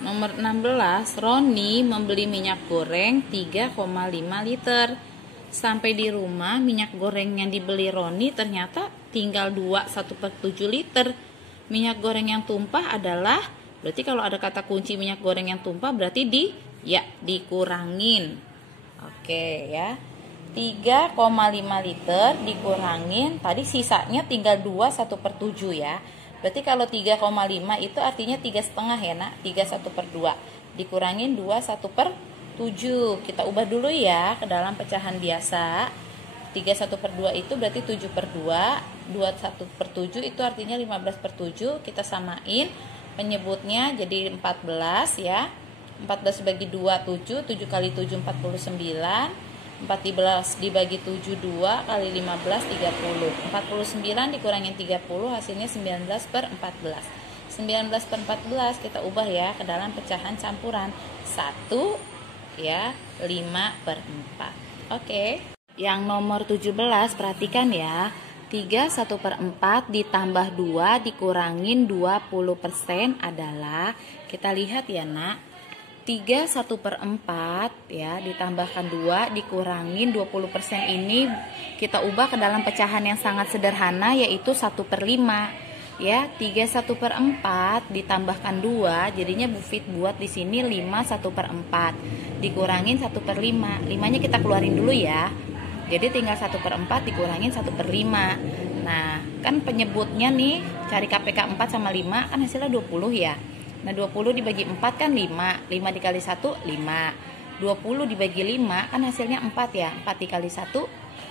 Nomor 16, Roni membeli minyak goreng 3,5 liter. Sampai di rumah, minyak goreng yang dibeli Roni ternyata tinggal 1/7 liter. Minyak goreng yang tumpah adalah, berarti kalau ada kata kunci minyak goreng yang tumpah berarti dikurangin. Oke ya. 3,5 liter dikurangin, tadi sisanya tinggal 1/7 ya. Berarti kalau 3,5 itu artinya 3,5 ya nak, 3/1/2 dikurangin 2/1/7. Kita ubah dulu ya ke dalam pecahan biasa. 3/1/2 itu berarti 7/2, 2/1/7 itu artinya 15/7. Kita samain penyebutnya jadi 14 ya. 14 bagi 2 7, 7 kali 7 49. 14 dibagi 7 2 kali 15 30. 49 dikurangin 30 hasilnya 19/14. 19/14 kita ubah ya ke dalam pecahan campuran 1 ya 5/4. Oke. Yang nomor 17 perhatikan ya. 3/1/4 ditambah 2 dikurangin 20% adalah, kita lihat ya nak, 3/1/4 ya ditambahkan 2 dikurangin 20% ini kita ubah ke dalam pecahan yang sangat sederhana yaitu 1/5 ya. 3/1/4 ditambahkan 2 jadinya Bu Fit buat di sini 5/1/4 dikurangin 1/5. 5-nya kita keluarin dulu ya. Jadi tinggal 1/4 dikurangin 1/5. Nah, kan penyebutnya nih cari KPK 4 sama 5 kan hasilnya 20 ya. Nah 20 dibagi 4 kan 5, 5 dikali 1 5, 20 dibagi 5 kan hasilnya 4 ya, 4 dikali 1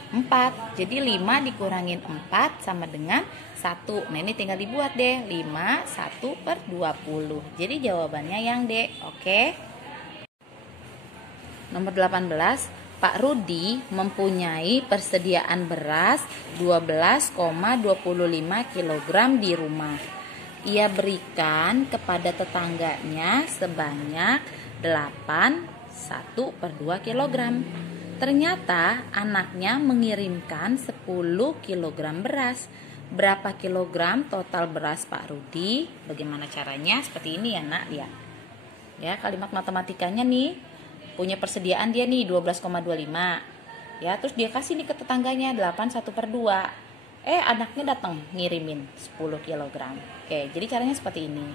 4, jadi 5 dikurangin 4 sama dengan 1. Nah ini tinggal dibuat deh, 5 1/20, jadi jawabannya yang D. Oke. Nomor 18, Pak Rudi mempunyai persediaan beras 12,25 kg di rumah. Ia berikan kepada tetangganya sebanyak 1/2 kg. Ternyata anaknya mengirimkan 10 kg beras. Berapa kilogram total beras Pak Rudi? Bagaimana caranya? Seperti ini ya nak, lihat. Ya, kalimat matematikanya nih, punya persediaan dia nih 12,25. Ya, terus dia kasih nih ke tetangganya 8/1/2. Anaknya datang ngirimin 10 kg. Oke, jadi caranya seperti ini.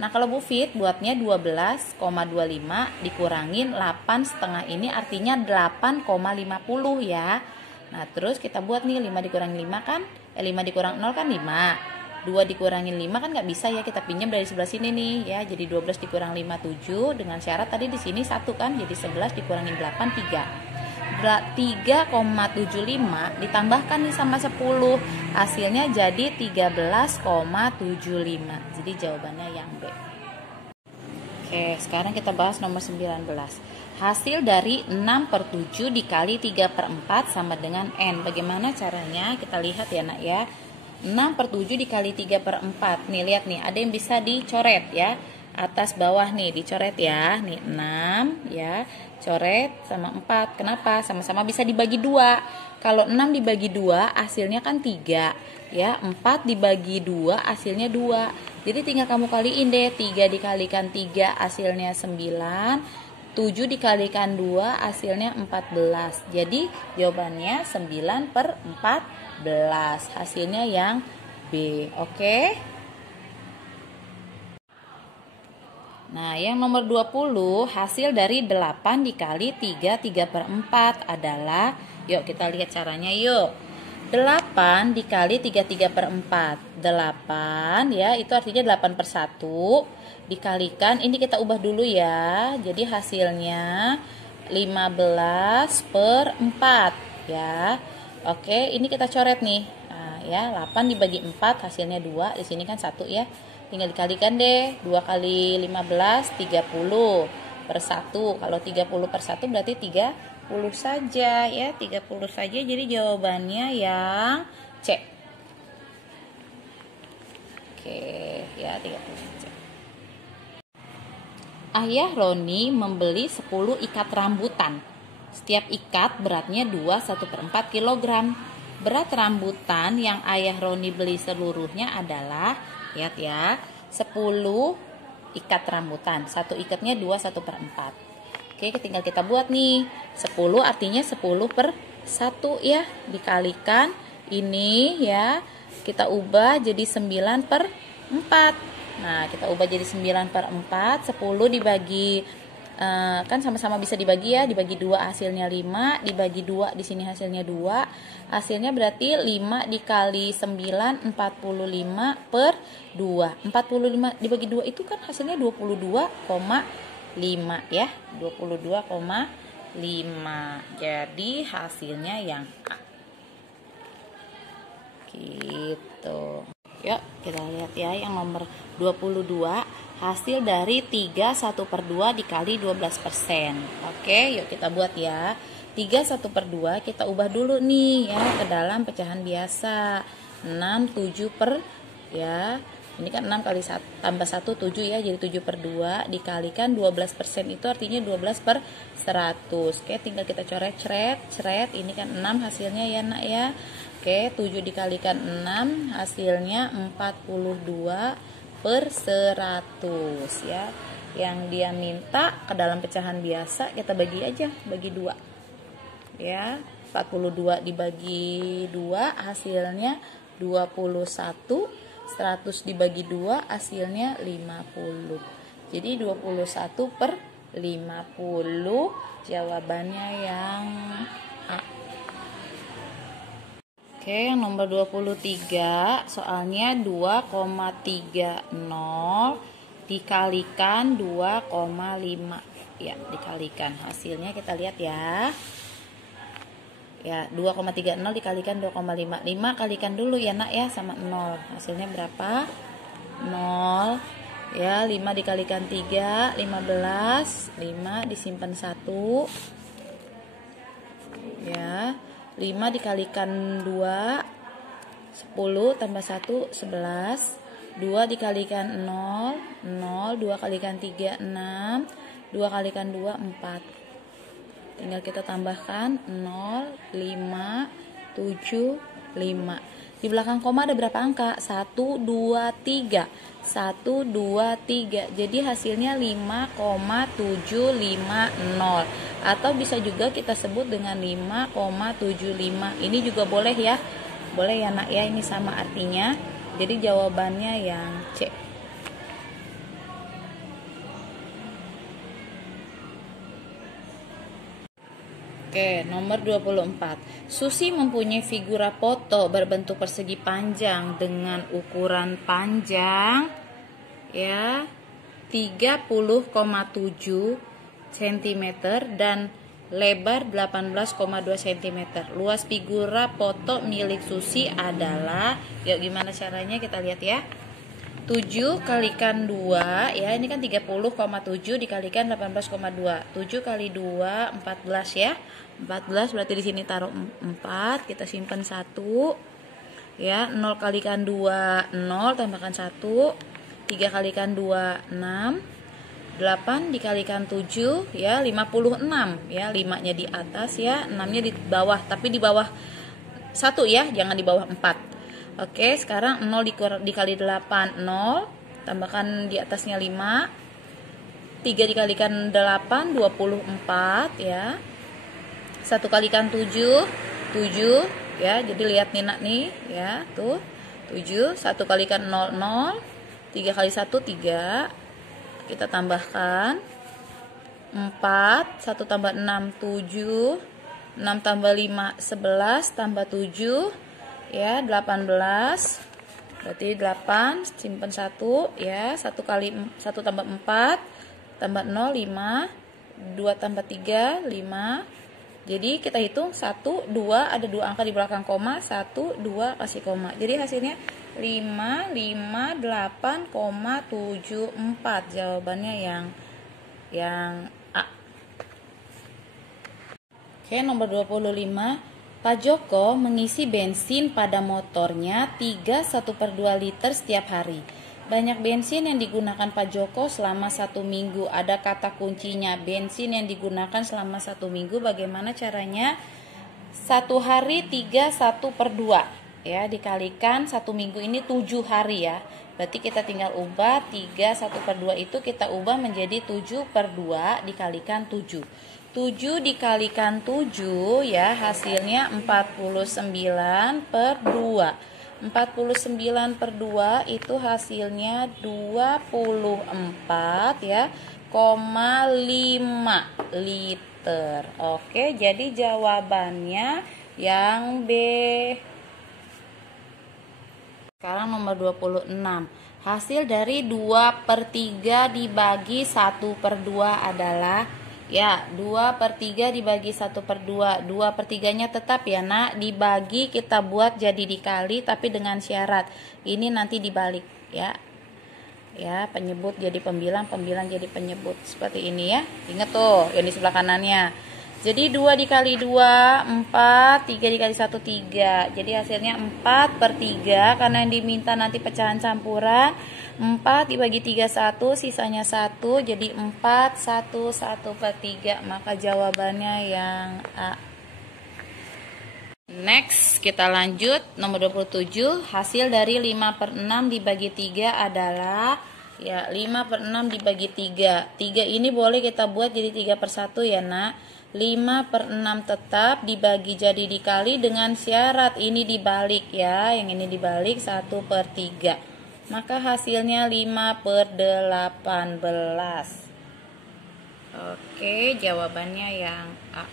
Nah, kalau Bu Fit buatnya 12,25 dikurangin 8,5 ini artinya 8,50 ya. Nah, terus kita buat nih 5 dikurangin 5 kan, 5 dikurang 0 kan 5. 2 dikurangin 5 kan nggak bisa ya, kita pinjam dari sebelah sini nih ya. Jadi 12 dikurang 5 7 dengan syarat tadi di sini 1 kan, jadi 11 dikurangin 8 3. 3,75 ditambahkan nih sama 10 hasilnya jadi 13,75. Jadi jawabannya yang B. Oke, sekarang kita bahas nomor 19. Hasil dari 6/7 dikali 3/4 sama dengan N. Bagaimana caranya? Kita lihat ya nak ya. 6/7 dikali 3/4. Nih lihat nih, ada yang bisa dicoret ya. Atas bawah nih dicoret ya. Nih 6 ya. Coret sama 4. Kenapa? Sama-sama bisa dibagi 2. Kalau 6 dibagi 2 hasilnya kan 3 ya. 4 dibagi 2 hasilnya 2. Jadi tinggal kamu kaliin deh. 3 dikalikan 3 hasilnya 9. 7 dikalikan 2 hasilnya 14. Jadi jawabannya 9/14. Hasilnya yang B. Oke. Nah, yang nomor 20, hasil dari 8 dikali 3/4 adalah, yuk kita lihat caranya yuk. 8 dikali 3/4. 8 ya, itu artinya 8/1 dikalikan, ini kita ubah dulu ya. Jadi hasilnya 15/4 ya. Oke, ini kita coret nih. Nah, ya, 8 dibagi 4 hasilnya 2. Di sini kan 1 ya. Tinggal dikalikan deh, 2 kali 15, 30/1. Kalau 30/1 berarti 30 saja ya, 30 saja. Jadi jawabannya yang C. Oke, ya 30 saja. Ayah Roni membeli 10 ikat rambutan. Setiap ikat beratnya 2/1/4 kg. Berat rambutan yang ayah Roni beli seluruhnya adalah, lihat ya, 10 ikat rambutan. Satu ikatnya 2 1/4. Oke, tinggal kita buat nih. 10 artinya 10 per 1 ya. Dikalikan ini ya. Kita ubah jadi 9 per 4. Nah, kita ubah jadi 9 per 4. 10 dibagi kan sama-sama bisa dibagi ya, dibagi 2 hasilnya 5, dibagi 2 di sini hasilnya 2. Hasilnya berarti 5 dikali 9 45 per 2. 45 dibagi 2 itu kan hasilnya 22,5 ya. 22,5. Jadi hasilnya yang A. Gitu. Yuk kita lihat ya yang nomor 22. Hasil dari 3 1/2 dikali 12%. Oke, yuk kita buat ya. 3 1/2 kita ubah dulu nih ya ke dalam pecahan biasa. 6 7 per ya. Ini kan 6 kali 1 tambah 1 7 ya, jadi 7/2 dikalikan 12% itu artinya 12 per 100. Oke, tinggal kita coret cret. Ini kan 6 hasilnya ya nak ya. Oke, 7 dikalikan 6 hasilnya 42 per 100 ya. Yang dia minta ke dalam pecahan biasa kita bagi aja, bagi 2 ya. 42 dibagi 2 hasilnya 21. 100 dibagi 2 hasilnya 50. Jadi 21 per 50 jawabannya yang A. Oke, yang nomor 23 soalnya 2,30 dikalikan 2,5 ya, dikalikan hasilnya kita lihat ya. Ya, 2,30 dikalikan 2,5. 5 kalikan dulu ya nak ya sama 0. Hasilnya berapa? 0. Ya, 5 dikalikan 3, 15. 5 disimpan 1. Ya, 5 dikalikan 2, 10 tambah 1, 11. 2 dikalikan 0, 0. 2 kalikan 3, 6. 2 kalikan 2, 4. Tinggal kita tambahkan 0, 5, 7, 5. Di belakang koma ada berapa angka? 1, 2, 3. 1, 2, 3. Jadi hasilnya 5,750. Atau bisa juga kita sebut dengan 5,75. Ini juga boleh ya. Boleh ya nak ya, ini sama artinya. Jadi jawabannya yang C. Oke, nomor 24. Susi mempunyai figura foto berbentuk persegi panjang dengan ukuran panjang ya 30,7 cm dan lebar 18,2 cm. Luas figura foto milik Susi adalah, yuk gimana caranya kita lihat ya. 7 kalikan 2 ya, ini kan 30,7 dikalikan 18,2. 7 kali 2 14 ya. 14 berarti di sini taruh 4, kita simpan 1. Ya, 0 kalikan 2 0 tambahkan 1. 3 kalikan 2 6. 8 dikalikan 7 ya 56 ya, 5-nya di atas ya, 6-nya di bawah, tapi di bawah 1 ya, jangan di bawah 4. Oke, sekarang 0 dikali 8 0, tambahkan di atasnya 5. 3 dikalikan 8 24 ya. 1 kalikan 7 7 ya. Jadi lihat nih nak nih ya, tuh 7. 1 kalikan 0 0. 3 kali 1 3. Kita tambahkan 4. 1 tambah 6 7. 6 tambah 5 11 tambah 7 ya 18. Berarti 8 simpan 1 ya. 1 kali 1 tambah 4 tambah 0 5. 2 tambah 3 5. Jadi kita hitung 1 2, ada 2 angka di belakang koma, 1 2 kasih koma. Jadi hasilnya 558,74. Jawabannya yang A. Oke, nomor 25. Pak Joko mengisi bensin pada motornya 3 1/2 liter setiap hari. Banyak bensin yang digunakan Pak Joko selama 1 minggu. Ada kata kuncinya, bensin yang digunakan selama 1 minggu. Bagaimana caranya? 1 hari 3 1/2. ya, dikalikan 1 minggu ini 7 hari ya. Berarti kita tinggal ubah 3/1/2 itu kita ubah menjadi 7/2 dikalikan 7. 7 dikalikan 7 ya, hasilnya 49/2. 49/2 itu hasilnya 24 ya, 5 liter. Oke, jadi jawabannya yang B. Sekarang nomor 26. Hasil dari 2/3 dibagi 1/2 adalah, ya, 2/3 dibagi 1/2. 2/3-nya tetap ya nak, dibagi kita buat jadi dikali tapi dengan syarat ini nanti dibalik ya. Ya, penyebut jadi pembilang, pembilang jadi penyebut, seperti ini ya. Ingat tuh yang di sebelah kanannya. Jadi 2 dikali 2 4, 3 dikali 1 3. Jadi hasilnya 4/3 karena yang diminta nanti pecahan campuran. 4 dibagi 3 1, sisanya 1, jadi 4 1 1/3. Maka jawabannya yang A. Next, kita lanjut nomor 27. Hasil dari 5/6 dibagi 3 adalah, ya, 5/6 dibagi 3. 3 ini boleh kita buat jadi 3/1 ya nak. 5/6 tetap dibagi jadi dikali dengan syarat ini dibalik ya. Yang ini dibalik 1/3. Maka hasilnya 5/18. Oke, jawabannya yang A.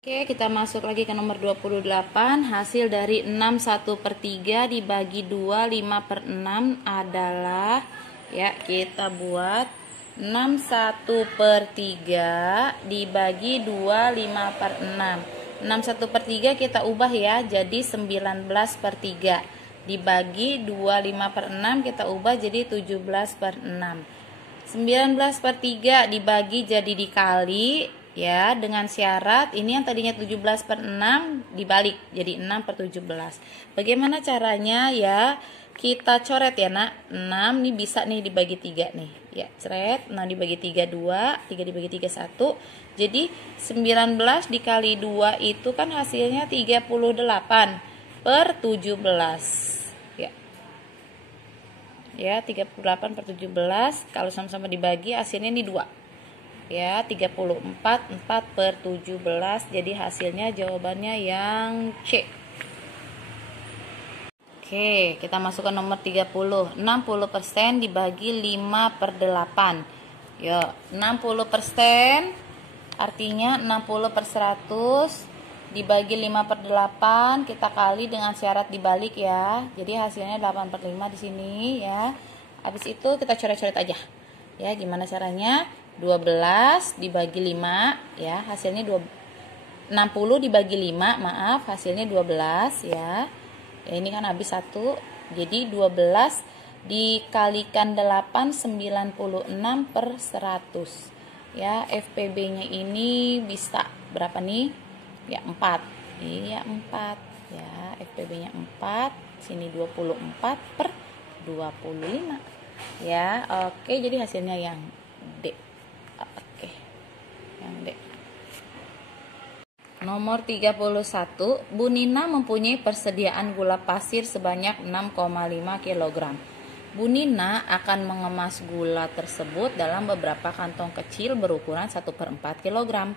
Oke, kita masuk lagi ke nomor 28. Hasil dari 6 1/3 dibagi 2 5/6 adalah, ya, kita buat 6 1/3 dibagi 2 5/6. 6 1/3 kita ubah ya jadi 19/3. Dibagi 2 5/6 kita ubah jadi 17/6. 19/3 dibagi jadi dikali ya, dengan syarat ini yang tadinya 17/6 dibalik jadi 6/17. Bagaimana caranya ya? Kita coret ya nak. 6 nih bisa nih dibagi 3 nih. Ya, coret. 6 dibagi 3 2, 3 dibagi 3 1. Jadi 19 dikali 2 itu kan hasilnya 38/17. Ya. Ya, 38/17 kalau sama-sama dibagi hasilnya ini 2. Ya, 34 4/17. Jadi hasilnya jawabannya yang C. Oke, kita masukkan nomor 30. 60% dibagi 5/8. Ya, 60% artinya 60/100 dibagi 5/8 kita kali dengan syarat dibalik ya. Jadi hasilnya 8/5 di sini ya. Habis itu kita coret-coret aja. Ya, gimana caranya? 12 dibagi 5 ya, hasilnya 60 dibagi 5, maaf, hasilnya 12 ya. Ya, ini kan habis 1. Jadi 12 dikalikan 8 96/100. Ya, FPB-nya ini bisa berapa nih? Ya, 4. Iya, 4. Ya, FPB-nya 4. Sini 24/25. Ya, oke, jadi hasilnya yang D. Oke. Yang D. Nomor 31, Bu Nina mempunyai persediaan gula pasir sebanyak 6,5 kg. Bu Nina akan mengemas gula tersebut dalam beberapa kantong kecil berukuran 1/4 kg.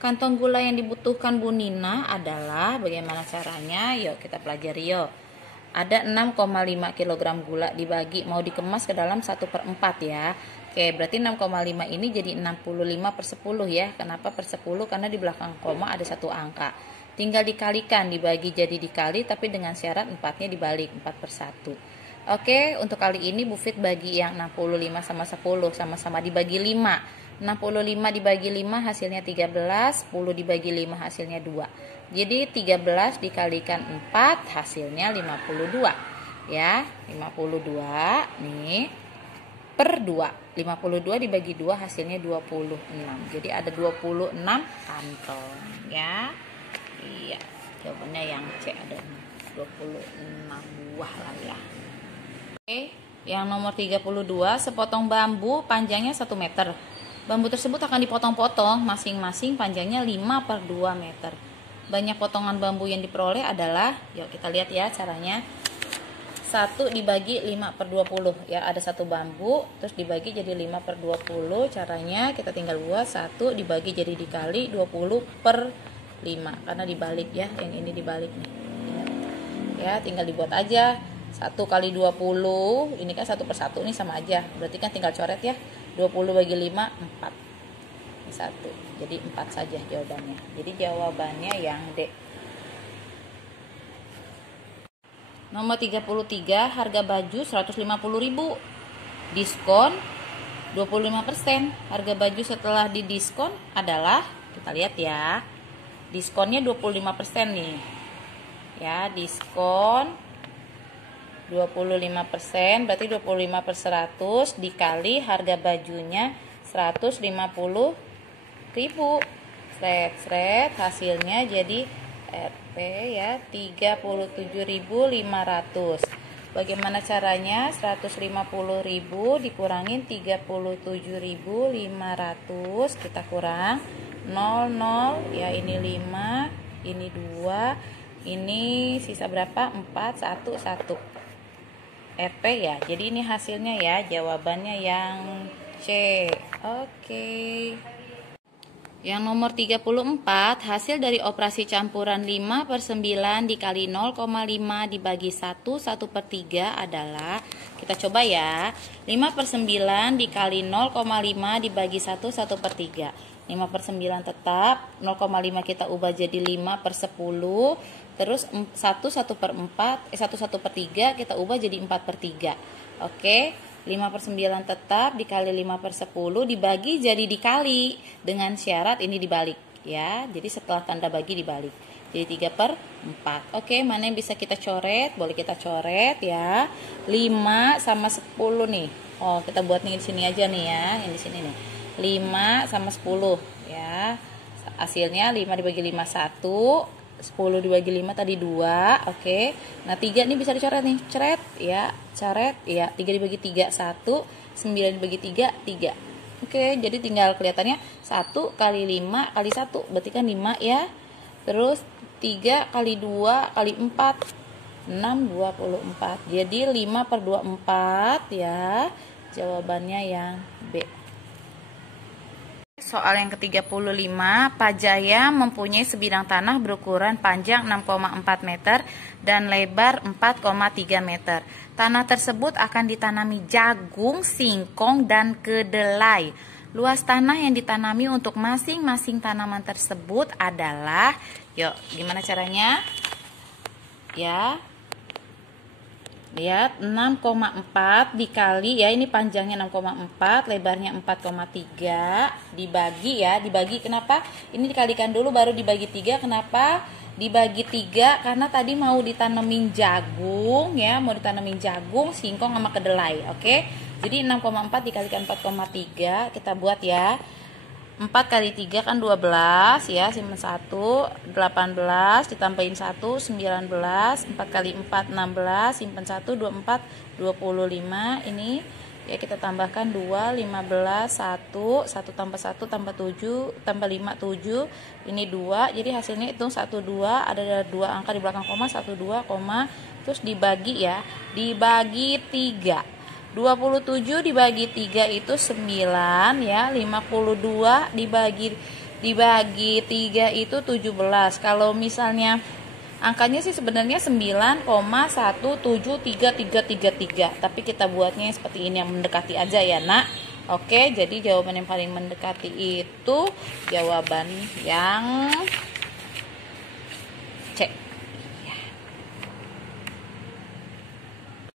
Kantong gula yang dibutuhkan Bu Nina adalah, bagaimana caranya? Yuk kita pelajari yuk. Ada 6,5 kg gula dibagi, mau dikemas ke dalam 1/4 ya. Oke, berarti 6,5 ini jadi 65/10 ya. Kenapa per 10? Karena di belakang koma ada satu angka. Tinggal dikalikan, dibagi jadi dikali, tapi dengan syarat 4-nya dibalik, 4/1. Oke, untuk kali ini Bu Fit bagi yang 65 sama 10, sama-sama dibagi 5. 65 dibagi 5 hasilnya 13, 10 dibagi 5 hasilnya 2. Jadi 13 dikalikan 4 hasilnya 52. Ya, 52 nih per 2. 52 dibagi 2 hasilnya 26. Jadi ada 26 kantong ya. Iya, jawabannya yang C, ada 26 buah lah ya. Oke, yang nomor 32, sepotong bambu panjangnya 1 meter. Bambu tersebut akan dipotong-potong, masing-masing panjangnya 5/2 meter. banyak potongan bambu yang diperoleh adalah, yuk kita lihat ya caranya. 1 dibagi 5/20 ya, ada satu bambu terus dibagi jadi 5/20. Caranya kita tinggal buat 1 dibagi jadi dikali 20/5 karena dibalik ya, yang ini dibalik nih ya, tinggal dibuat aja. 1 kali 20 ini kan 1/1 nih sama aja, berarti kan tinggal coret ya. 20 bagi 5 4, 1, jadi 4 saja jawabannya. Jadi jawabannya yang D. Nomor 33, harga baju 150.000, diskon 25%. Harga baju setelah didiskon adalah, kita lihat ya, diskonnya 25% nih ya, diskon 25%, berarti 25/100 dikali harga bajunya 150.000. Sret, hasilnya jadi RP ya 37.500. Bagaimana caranya? 150.000 dikurangin 37.500, kita kurang 00 ya, ini 5, ini 2, ini sisa berapa? 4, 1 RP ya. Jadi ini hasilnya ya, jawabannya yang C. Oke. Yang nomor 34, hasil dari operasi campuran 5/9 dikali 0,5 dibagi 1/3 adalah, kita coba ya, 5/9 dikali 0,5 dibagi 1/3. 5/9 tetap, 0,5 kita ubah jadi 5/10, terus 1/3 kita ubah jadi 4/3. Oke, 5/9 tetap dikali 5/10 dibagi jadi dikali, dengan syarat ini dibalik ya. Jadi setelah tanda bagi dibalik, jadi 3/4. Oke, mana yang bisa kita coret? Boleh kita coret ya. 5 sama 10 nih. Oh, kita buat nih di sini aja nih ya, yang di sini nih. 5 sama 10 ya. Hasilnya 5 dibagi 5 1, 10 dibagi 5 tadi 2. Oke. Nah, 3 ini bisa dicoret nih. Coret ya, coret ya. 3 dibagi 3 1, 9 dibagi 3 3. Oke, jadi tinggal kelihatannya 1 kali 5 kali 1, berarti kan 5 ya. Terus 3 kali 2 kali 4 6, 24. Jadi 5/24 ya. Jawabannya yang B. Soal yang ke-35, Pak Jaya mempunyai sebidang tanah berukuran panjang 6,4 meter dan lebar 4,3 meter. Tanah tersebut akan ditanami jagung, singkong, dan kedelai. Luas tanah yang ditanami untuk masing-masing tanaman tersebut adalah, yuk, gimana caranya? Ya, lihat 6,4 dikali ya, ini panjangnya 6,4, lebarnya 4,3, dibagi ya, dibagi kenapa? Ini dikalikan dulu baru dibagi 3. Kenapa dibagi 3? Karena tadi mau ditanemin jagung ya, mau ditanemin jagung, singkong sama kedelai. Oke. Jadi 6,4 dikalikan 4,3, kita buat ya. 4 kali 3 kan 12 ya, simpen 1, 18 ditambahin 1, 19, 4 kali 4 16, simpen 1, 24, 25. Ini ya kita tambahkan 2, 15, 1 tambah 1 tambah 7 tambah 5 7, ini 2. Jadi hasilnya hitung 1 2, ada 2 angka di belakang koma, 1 2 koma, terus dibagi ya, dibagi 3. 27 dibagi 3 itu 9 ya, 52 dibagi 3 itu 17. Kalau misalnya angkanya sih sebenarnya 9,17333, tapi kita buatnya seperti ini yang mendekati aja ya, Nak. Oke, jadi jawaban yang paling mendekati itu jawaban yang C.